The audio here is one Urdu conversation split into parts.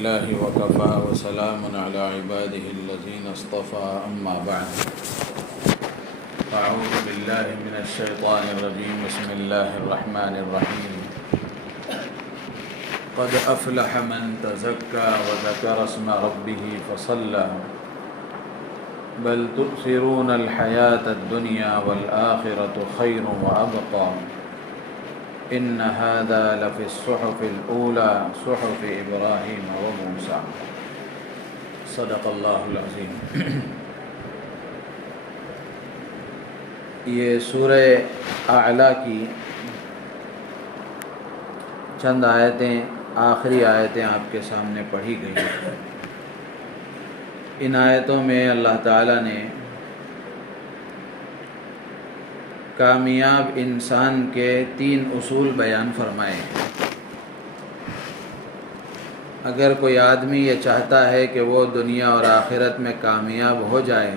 لله وكفى وسلام على عباده الذين اصطفى أما بعد أعوذ بالله من الشيطان الرجيم بسم الله الرحمن الرحيم قد أفلح من تزكى وذكر اسم ربه فصلى بل تؤثرون الحياة الدنيا والآخرة خير وأبقى إن هذا لفي الصحف الأولى صحف إبراهيم وموسى صدق اللہ العظیم۔ یہ سورہ اعلیٰ کی چند آیتیں، آخری آیتیں آپ کے سامنے پڑھی گئی ہیں۔ ان آیتوں میں اللہ تعالیٰ نے کامیاب انسان کے 3 اصول بیان فرمائے ہیں۔ اگر کوئی آدمی یہ چاہتا ہے کہ وہ دنیا اور آخرت میں کامیاب ہو جائے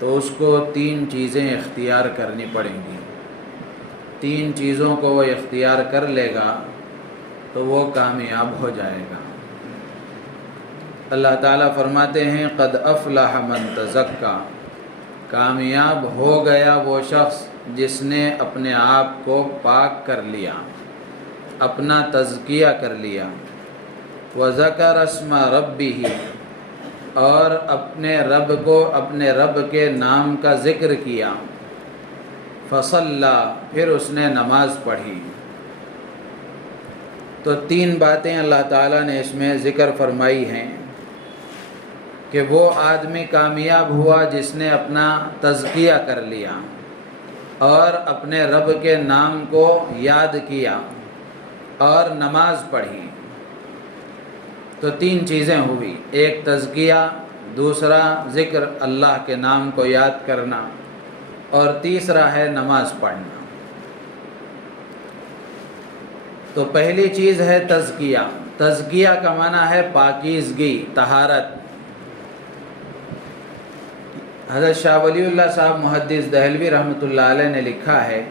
تو اس کو 3 چیزیں اختیار کرنی پڑیں گی۔ 3 چیزوں کو وہ اختیار کر لے گا تو وہ کامیاب ہو جائے گا۔ اللہ تعالیٰ فرماتے ہیں قد افلح من تزکا، کامیاب ہو گیا وہ شخص جس نے اپنے آپ کو پاک کر لیا، اپنا تزکیہ کر لیا۔ وذکر اسم ربہ، اور اپنے رب کو، اپنے رب کے نام کا ذکر کیا۔ فصلی، پھر اس نے نماز پڑھی۔ تو 3 باتیں اللہ تعالیٰ نے اس میں ذکر فرمائی ہیں کہ وہ آدمی کامیاب ہوا جس نے اپنا تزکیہ کر لیا اور اپنے رب کے نام کو یاد کیا اور نماز پڑھی۔ تو 3 چیزیں ہوئی، ایک تزکیہ، دوسرا ذکر اللہ کے نام کو یاد کرنا، اور تیسرا ہے نماز پڑھنا۔ تو پہلی چیز ہے تزکیہ۔ تزکیہ کا معنی ہے پاکیزگی، طہارت۔ حضرت شاہ ولی اللہ صاحب محدث دہلوی رحمۃ اللہ علیہ نے لکھا ہے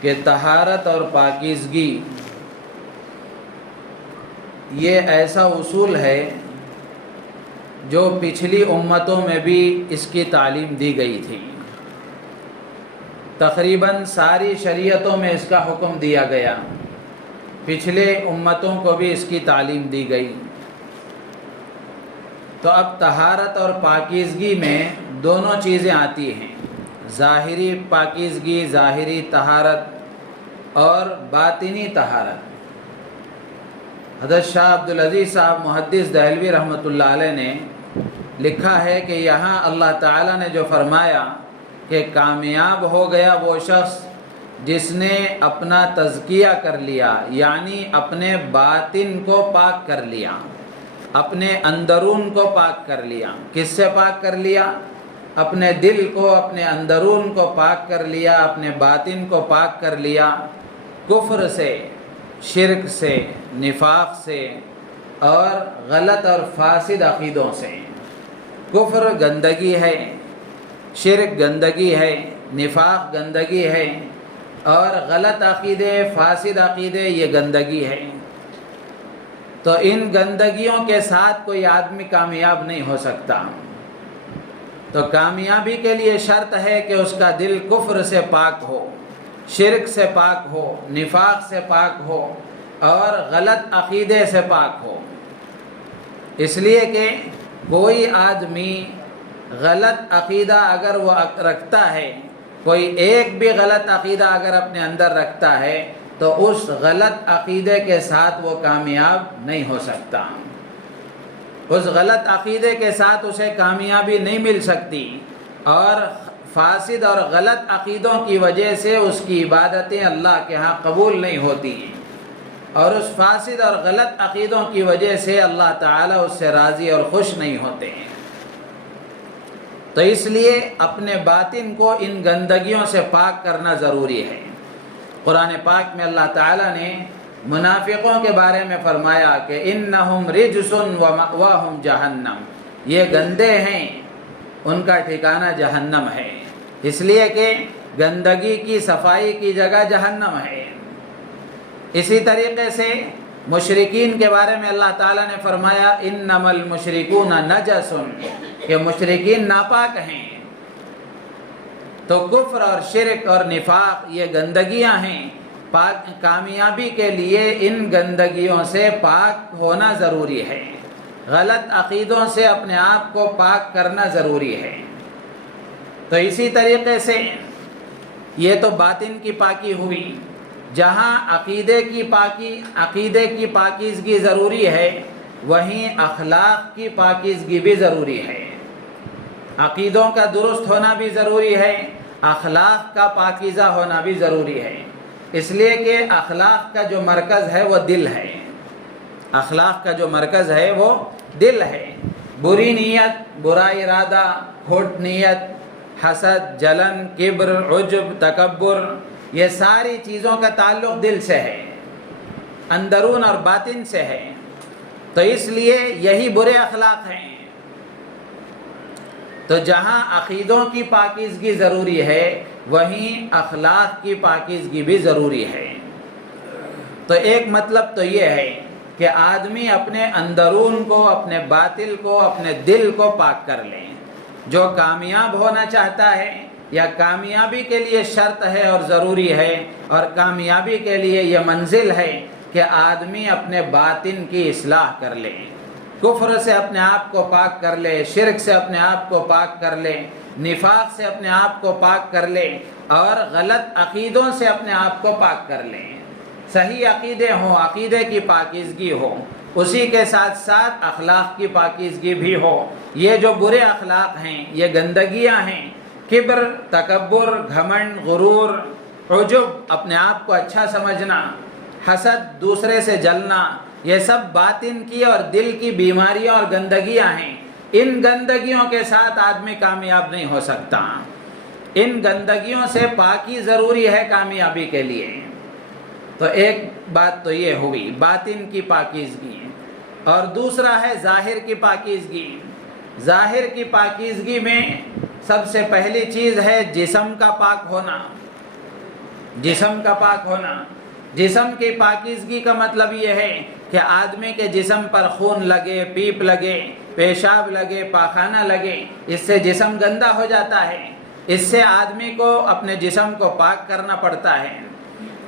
کہ طہارت اور پاکیزگی یہ ایسا اصول ہے جو پچھلی امتوں میں بھی اس کی تعلیم دی گئی تھی۔ تقریباً ساری شریعتوں میں اس کا حکم دیا گیا، پچھلے امتوں کو بھی اس کی تعلیم دی گئی۔ تو اب طہارت اور پاکیزگی میں دونوں چیزیں آتی ہیں، ظاہری پاکیزگی، ظاہری طہارت اور باطنی طہارت۔ حضرت شاہ عبدالعزیز صاحب محدث دہلوی رحمۃ اللہ علیہ نے لکھا ہے کہ یہاں اللہ تعالیٰ نے جو فرمایا کہ کامیاب ہو گیا وہ شخص جس نے اپنا تزکیہ کر لیا، یعنی اپنے باطن کو پاک کر لیا، اپنے اندرون کو پاک کر لیا۔ کس سے پاک کر لیا؟ اپنے دل کو، اپنے اندرون کو پاک کر لیا، اپنے باطن کو پاک کر لیا، کفر سے، شرک سے، نفاق سے اور غلط اور فاسد عقیدوں سے۔ کفر گندگی ہے، شرک گندگی ہے، نفاق گندگی ہے، اور غلط عقیدے، فاسد عقیدے یہ گندگی ہے۔ تو ان گندگیوں کے ساتھ کوئی آدمی کامیاب نہیں ہو سکتا۔ تو کامیابی کے لیے شرط ہے کہ اس کا دل کفر سے پاک ہو، شرک سے پاک ہو، نفاق سے پاک ہو اور غلط عقیدے سے پاک ہو۔ اس لیے کہ کوئی آدمی غلط عقیدہ اگر وہ رکھتا ہے، کوئی ایک بھی غلط عقیدہ اگر اپنے اندر رکھتا ہے تو اس غلط عقیدے کے ساتھ وہ کامیاب نہیں ہو سکتا۔ اس غلط عقیدے کے ساتھ اسے کامیابی نہیں مل سکتی، اور فاسد اور غلط عقیدوں کی وجہ سے اس کی عبادتیں اللہ کے ہاں قبول نہیں ہوتی، اور اس فاسد اور غلط عقیدوں کی وجہ سے اللہ تعالیٰ اس سے راضی اور خوش نہیں ہوتے ہیں۔ تو اس لیے اپنے باطن کو ان گندگیوں سے پاک کرنا ضروری ہے۔ قرآن پاک میں اللہ تعالیٰ نے منافقوں کے بارے میں فرمایا کہ انہم رجس ومأواہم جہنم، یہ گندے ہیں، ان کا ٹھکانہ جہنم ہے۔ اس لیے کہ گندگی کی، صفائی کی جگہ جہنم ہے۔ اسی طریقے سے مشرکین کے بارے میں اللہ تعالیٰ نے فرمایا انما المشرکون نجس، کہ مشرکین ناپاک ہیں۔ تو کفر اور شرک اور نفاق یہ گندگیاں ہیں، پاک کامیابی کے لیے ان گندگیوں سے پاک ہونا ضروری ہے، غلط عقیدوں سے اپنے آپ کو پاک کرنا ضروری ہے۔ تو اسی طریقے سے یہ تو باطن کی پاکی ہوئی، جہاں عقیدے کی پاکیزگی ضروری ہے، وہیں اخلاق کی پاکیزگی بھی ضروری ہے۔ عقیدوں کا درست ہونا بھی ضروری ہے، اخلاق کا پاکیزہ ہونا بھی ضروری ہے، اس لیے کہ اخلاق کا جو مرکز ہے وہ دل ہے، اخلاق کا جو مرکز ہے وہ دل ہے۔ بری نیت، برا ارادہ، کھوٹ نیت، حسد، جلن، کبر، عجب، تکبر، یہ ساری چیزوں کا تعلق دل سے ہے، اندرون اور باطن سے ہے۔ تو اس لیے یہی برے اخلاق ہیں۔ تو جہاں عقیدوں کی پاکیزگی ضروری ہے، وہیں اخلاق کی پاکیزگی بھی ضروری ہے۔ تو ایک مطلب تو یہ ہے کہ آدمی اپنے اندرون کو، اپنے باطل کو، اپنے دل کو پاک کر لیں۔ جو کامیاب ہونا چاہتا ہے یا کامیابی کے لیے شرط ہے اور ضروری ہے، اور کامیابی کے لیے یہ منزل ہے کہ آدمی اپنے باطن کی اصلاح کر لے، کفر سے اپنے آپ کو پاک کر لے، شرک سے اپنے آپ کو پاک کر لے، نفاق سے اپنے آپ کو پاک کر لے، اور غلط عقیدوں سے اپنے آپ کو پاک کر لے۔ صحیح عقیدے ہوں، عقیدے کی پاکیزگی ہو، اسی کے ساتھ ساتھ اخلاق کی پاکیزگی بھی ہو۔ یہ جو برے اخلاق ہیں، یہ گندگیاں ہیں، کبر، تکبر، گھمنڈ، غرور، عجب، اپنے آپ کو اچھا سمجھنا، حسد، دوسرے سے جلنا، یہ سب باطن کی اور دل کی بیماریاں اور گندگیاں ہیں۔ ان گندگیوں کے ساتھ آدمی کامیاب نہیں ہو سکتا۔ ان گندگیوں سے پاکی ضروری ہے کامیابی کے لیے۔ تو ایک بات تو یہ ہوئی باطن کی پاکیزگی، اور دوسرا ہے ظاہر کی پاکیزگی۔ ظاہر کی پاکیزگی میں سب سے پہلی چیز ہے جسم کا پاک ہونا۔ جسم کا پاک ہونا، جسم کی پاکیزگی کا مطلب یہ ہے کہ آدمی کے جسم پر خون لگے، پیپ لگے، پیشاب لگے، پاخانہ لگے، اس سے جسم گندا ہو جاتا ہے۔ اس سے آدمی کو اپنے جسم کو پاک کرنا پڑتا ہے۔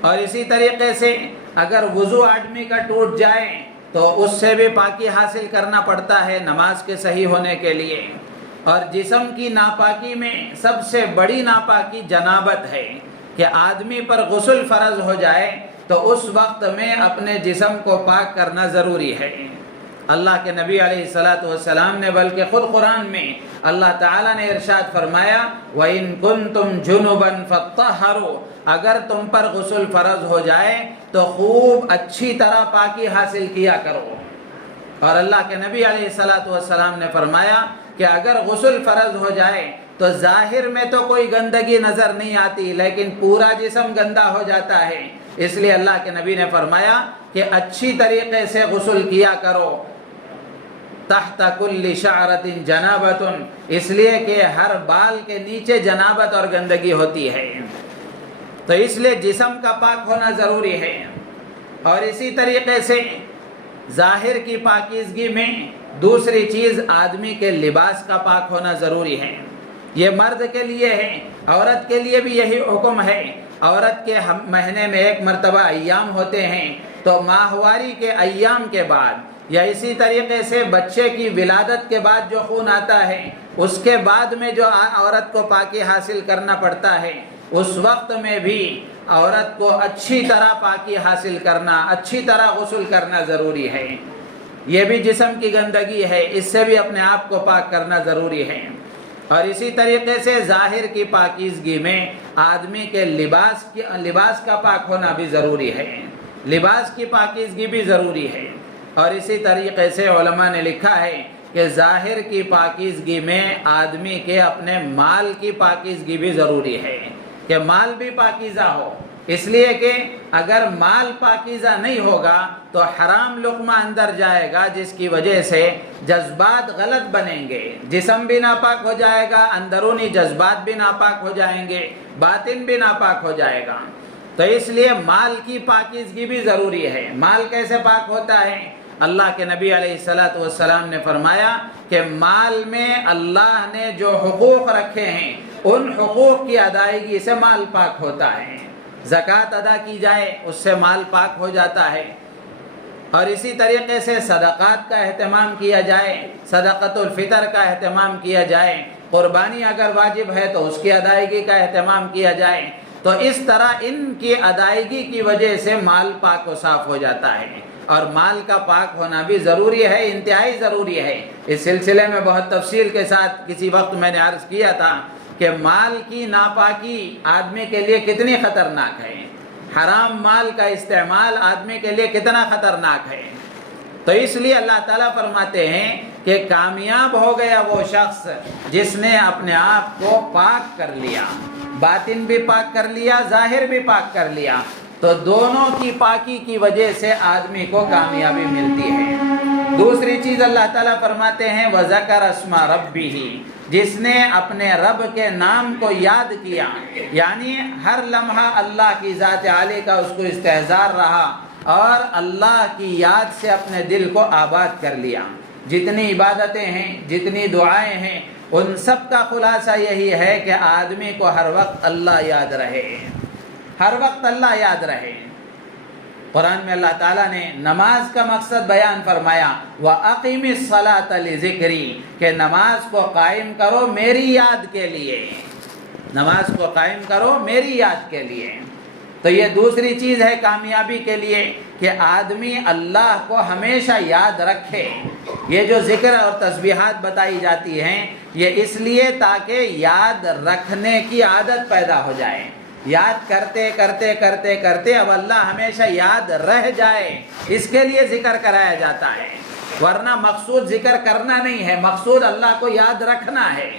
اور اسی طریقے سے اگر وضو آدمی کا ٹوٹ جائے تو اس سے بھی پاکی حاصل کرنا پڑتا ہے نماز کے صحیح ہونے کے لیے۔ اور جسم کی ناپاکی میں سب سے بڑی ناپاکی جنابت ہے، کہ آدمی پر غسل فرض ہو جائے تو اس وقت میں اپنے جسم کو پاک کرنا ضروری ہے۔ اللہ کے نبی علیہ الصلاۃ والسلام نے بلکہ خود قرآن میں اللہ تعالیٰ نے ارشاد فرمایا وَإِن كُنتُمْ جُنُبًا فَاطَّهَّرُوا، اگر تم پر غسل فرض ہو جائے تو خوب اچھی طرح پاکی حاصل کیا کرو۔ اور اللہ کے نبی علیہ الصلاۃ والسلام نے فرمایا کہ اگر غسل فرض ہو جائے تو ظاہر میں تو کوئی گندگی نظر نہیں آتی، لیکن پورا جسم گندا ہو جاتا ہے۔ اس لیے اللہ کے نبی نے فرمایا کہ اچھی طریقے سے غسل کیا کرو۔ تحت کل شعرۃ جنابۃ، اس لیے کہ ہر بال کے نیچے جنابت اور گندگی ہوتی ہے۔ تو اس لیے جسم کا پاک ہونا ضروری ہے۔ اور اسی طریقے سے ظاہر کی پاکیزگی میں دوسری چیز آدمی کے لباس کا پاک ہونا ضروری ہے۔ یہ مرد کے لیے ہے، عورت کے لیے بھی یہی حکم ہے۔ عورت کے مہینے میں ایک مرتبہ ایام ہوتے ہیں، تو ماہواری کے ایام کے بعد یا اسی طریقے سے بچے کی ولادت کے بعد جو خون آتا ہے، اس کے بعد میں جو عورت کو پاکی حاصل کرنا پڑتا ہے، اس وقت میں بھی عورت کو اچھی طرح پاکی حاصل کرنا، اچھی طرح غسل کرنا ضروری ہے۔ یہ بھی جسم کی گندگی ہے، اس سے بھی اپنے آپ کو پاک کرنا ضروری ہے۔ اور اسی طریقے سے ظاہر کی پاکیزگی میں آدمی کے لباس کا پاک ہونا بھی ضروری ہے، لباس کی پاکیزگی بھی ضروری ہے۔ اور اسی طریقے سے علماء نے لکھا ہے کہ ظاہر کی پاکیزگی میں آدمی کے اپنے مال کی پاکیزگی بھی ضروری ہے، کہ مال بھی پاکیزہ ہو۔ اس لیے کہ اگر مال پاکیزہ نہیں ہوگا تو حرام لقمہ اندر جائے گا، جس کی وجہ سے جذبات غلط بنیں گے، جسم بھی ناپاک ہو جائے گا، اندرونی جذبات بھی ناپاک ہو جائیں گے، باطن بھی ناپاک ہو جائے گا۔ تو اس لیے مال کی پاکیزگی بھی ضروری ہے۔ مال کیسے پاک ہوتا ہے؟ اللہ کے نبی علیہ الصلوۃ والسلام نے فرمایا کہ مال میں اللہ نے جو حقوق رکھے ہیں ان حقوق کی ادائیگی سے مال پاک ہوتا ہے۔ زکوٰۃ ادا کی جائے اس سے مال پاک ہو جاتا ہے، اور اسی طریقے سے صدقات کا اہتمام کیا جائے، صدقۃ الفطر کا اہتمام کیا جائے، قربانی اگر واجب ہے تو اس کی ادائیگی کا اہتمام کیا جائے، تو اس طرح ان کی ادائیگی کی وجہ سے مال پاک و صاف ہو جاتا ہے۔ اور مال کا پاک ہونا بھی ضروری ہے، انتہائی ضروری ہے۔ اس سلسلے میں بہت تفصیل کے ساتھ کسی وقت میں نے عرض کیا تھا کہ مال کی ناپاکی آدمی کے لیے کتنی خطرناک ہے، حرام مال کا استعمال آدمی کے لیے کتنا خطرناک ہے۔ تو اس لیے اللہ تعالیٰ فرماتے ہیں کہ کامیاب ہو گیا وہ شخص جس نے اپنے آپ کو پاک کر لیا، باطن بھی پاک کر لیا، ظاہر بھی پاک کر لیا۔ تو دونوں کی پاکی کی وجہ سے آدمی کو کامیابی ملتی ہے۔ دوسری چیز اللہ تعالیٰ فرماتے ہیں وَذَكَرَ اسْمَ رَبِّهِ، جس نے اپنے رب کے نام کو یاد کیا، یعنی ہر لمحہ اللہ کی ذات عالی کا اس کو استحضار رہا اور اللہ کی یاد سے اپنے دل کو آباد کر لیا۔ جتنی عبادتیں ہیں، جتنی دعائیں ہیں، ان سب کا خلاصہ یہی ہے کہ آدمی کو ہر وقت اللہ یاد رہے، ہر وقت اللہ یاد رہے۔ قرآن میں اللہ تعالیٰ نے نماز کا مقصد بیان فرمایا وَأَقِمِ الصَّلَاةَ لِذِكْرِي، کہ نماز کو قائم کرو میری یاد کے لیے، نماز کو قائم کرو میری یاد کے لیے۔ تو یہ دوسری چیز ہے کامیابی کے لیے کہ آدمی اللہ کو ہمیشہ یاد رکھے۔ یہ جو ذکر اور تسبیحات بتائی جاتی ہیں یہ اس لیے تاکہ یاد رکھنے کی عادت پیدا ہو جائے، یاد کرتے کرتے کرتے کرتے اب اللہ ہمیشہ یاد رہ جائے، اس کے لیے ذکر کرایا جاتا ہے، ورنہ مقصود ذکر کرنا نہیں ہے، مقصود اللہ کو یاد رکھنا ہے۔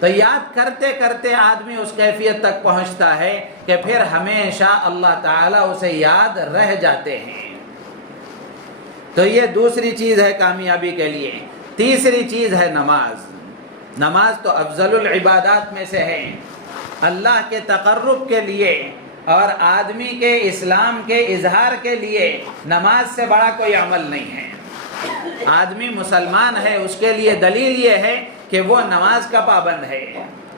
تو یاد کرتے کرتے آدمی اس کیفیت تک پہنچتا ہے کہ پھر ہمیشہ اللہ تعالیٰ اسے یاد رہ جاتے ہیں۔ تو یہ دوسری چیز ہے کامیابی کے لیے۔ تیسری چیز ہے نماز۔ نماز تو افضل العبادات میں سے ہے، اللہ کے تقرب کے لیے اور آدمی کے اسلام کے اظہار کے لیے نماز سے بڑا کوئی عمل نہیں ہے۔ آدمی مسلمان ہے اس کے لیے دلیل یہ ہے کہ وہ نماز کا پابند ہے،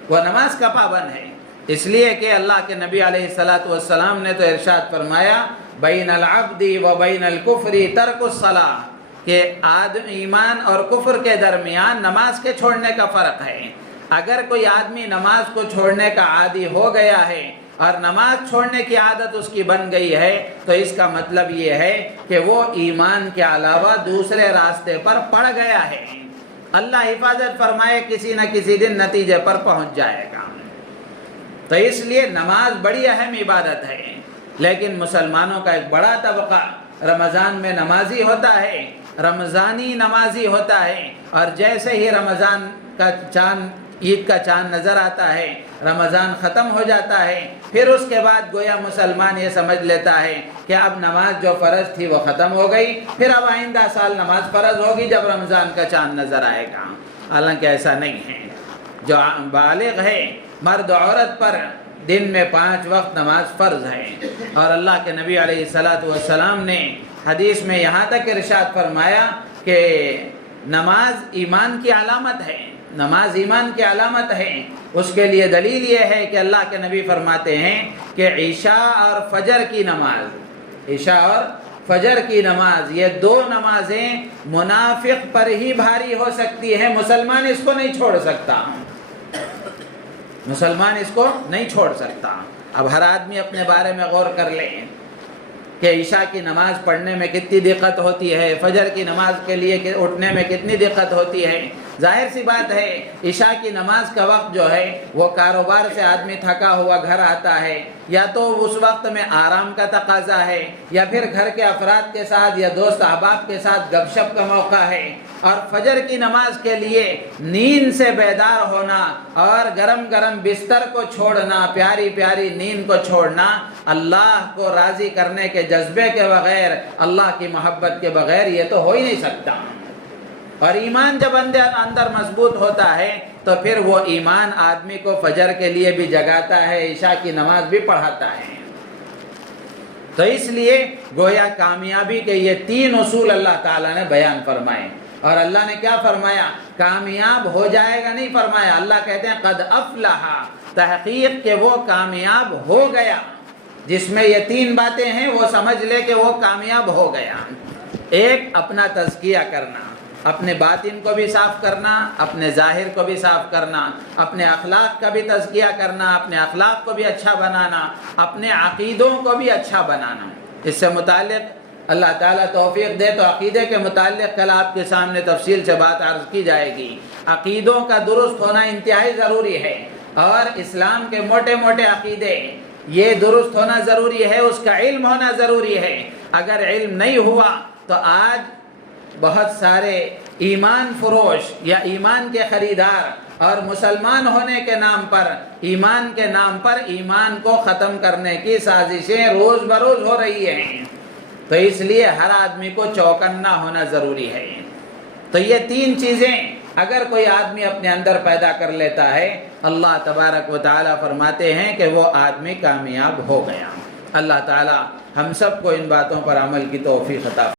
وہ نماز کا پابند ہے، اس لیے کہ اللہ کے نبی علیہ الصلوۃ والسلام نے تو ارشاد فرمایا بین العبد و بین الکفر ترک الصلاۃ، کہ ایمان اور کفر کے درمیان نماز کے چھوڑنے کا فرق ہے۔ اگر کوئی آدمی نماز کو چھوڑنے کا عادی ہو گیا ہے اور نماز چھوڑنے کی عادت اس کی بن گئی ہے تو اس کا مطلب یہ ہے کہ وہ ایمان کے علاوہ دوسرے راستے پر پڑ گیا ہے۔ اللہ حفاظت فرمائے کسی نہ کسی دن نتیجے پر پہنچ جائے گا۔ تو اس لیے نماز بڑی اہم عبادت ہے، لیکن مسلمانوں کا ایک بڑا طبقہ رمضان میں نمازی ہوتا ہے، رمضانی نمازی ہوتا ہے، اور جیسے ہی رمضان کا چاند، عید کا چاند نظر آتا ہے، رمضان ختم ہو جاتا ہے، پھر اس کے بعد گویا مسلمان یہ سمجھ لیتا ہے کہ اب نماز جو فرض تھی وہ ختم ہو گئی، پھر اب آئندہ سال نماز فرض ہوگی جب رمضان کا چاند نظر آئے گا۔ حالانکہ ایسا نہیں ہے۔ جو بالغ ہے مرد عورت پر دن میں 5 وقت نماز فرض ہے، اور اللہ کے نبی علیہ الصلوۃ والسلام نے حدیث میں یہاں تک ارشاد فرمایا کہ نماز ایمان کی علامت ہے، نماز ایمان کی علامت ہے۔ اس کے لیے دلیل یہ ہے کہ اللہ کے نبی فرماتے ہیں کہ عشاء اور فجر کی نماز، عشاء اور فجر کی نماز، یہ 2 نمازیں منافق پر ہی بھاری ہو سکتی ہیں، مسلمان اس کو نہیں چھوڑ سکتا، مسلمان اس کو نہیں چھوڑ سکتا۔ اب ہر آدمی اپنے بارے میں غور کر لے کہ عشاء کی نماز پڑھنے میں کتنی دقت ہوتی ہے، فجر کی نماز کے لیے اٹھنے میں کتنی دقت ہوتی ہے۔ ظاہر سی بات ہے عشاء کی نماز کا وقت جو ہے وہ کاروبار سے آدمی تھکا ہوا گھر آتا ہے، یا تو اس وقت میں آرام کا تقاضا ہے، یا پھر گھر کے افراد کے ساتھ یا دوست احباب کے ساتھ گپ شپ کا موقع ہے، اور فجر کی نماز کے لیے نیند سے بیدار ہونا اور گرم گرم بستر کو چھوڑنا، پیاری پیاری نیند کو چھوڑنا، اللہ کو راضی کرنے کے جذبے کے بغیر، اللہ کی محبت کے بغیر یہ تو ہو ہی نہیں سکتا۔ اور ایمان جب اندر مضبوط ہوتا ہے تو پھر وہ ایمان آدمی کو فجر کے لیے بھی جگاتا ہے، عشاء کی نماز بھی پڑھاتا ہے۔ تو اس لیے گویا کامیابی کے یہ 3 اصول اللہ تعالیٰ نے بیان فرمائے. اور اللہ نے کیا فرمایا؟ کامیاب ہو جائے گا نہیں فرمایا. اللہ کہتے ہیں قد افلح، تحقیق کہ وہ کامیاب ہو گیا. جس میں یہ 3 باتیں ہیں وہ سمجھ لے کہ وہ کامیاب ہو گیا. ایک، اپنا تزکیہ کرنا، اپنے باطن کو بھی صاف کرنا، اپنے ظاہر کو بھی صاف کرنا، اپنے اخلاق کا بھی تزکیہ کرنا، اپنے اخلاق کو بھی اچھا بنانا، اپنے عقیدوں کو بھی اچھا بنانا. اس سے متعلق اللہ تعالیٰ توفیق دے تو عقیدے کے متعلق کل آپ کے سامنے تفصیل سے بات عرض کی جائے گی. عقیدوں کا درست ہونا انتہائی ضروری ہے، اور اسلام کے موٹے موٹے عقیدے یہ درست ہونا ضروری ہے، اس کا علم ہونا ضروری ہے. اگر علم نہیں ہوا تو آج بہت سارے ایمان فروش یا ایمان کے خریدار اور مسلمان ہونے کے نام پر، ایمان کے نام پر ایمان کو ختم کرنے کی سازشیں روز بروز ہو رہی ہیں. تو اس لیے ہر آدمی کو چوکنا ہونا ضروری ہے. تو یہ 3 چیزیں اگر کوئی آدمی اپنے اندر پیدا کر لیتا ہے، اللہ تبارک و تعالیٰ فرماتے ہیں کہ وہ آدمی کامیاب ہو گیا. اللہ تعالیٰ ہم سب کو ان باتوں پر عمل کی توفیق عطا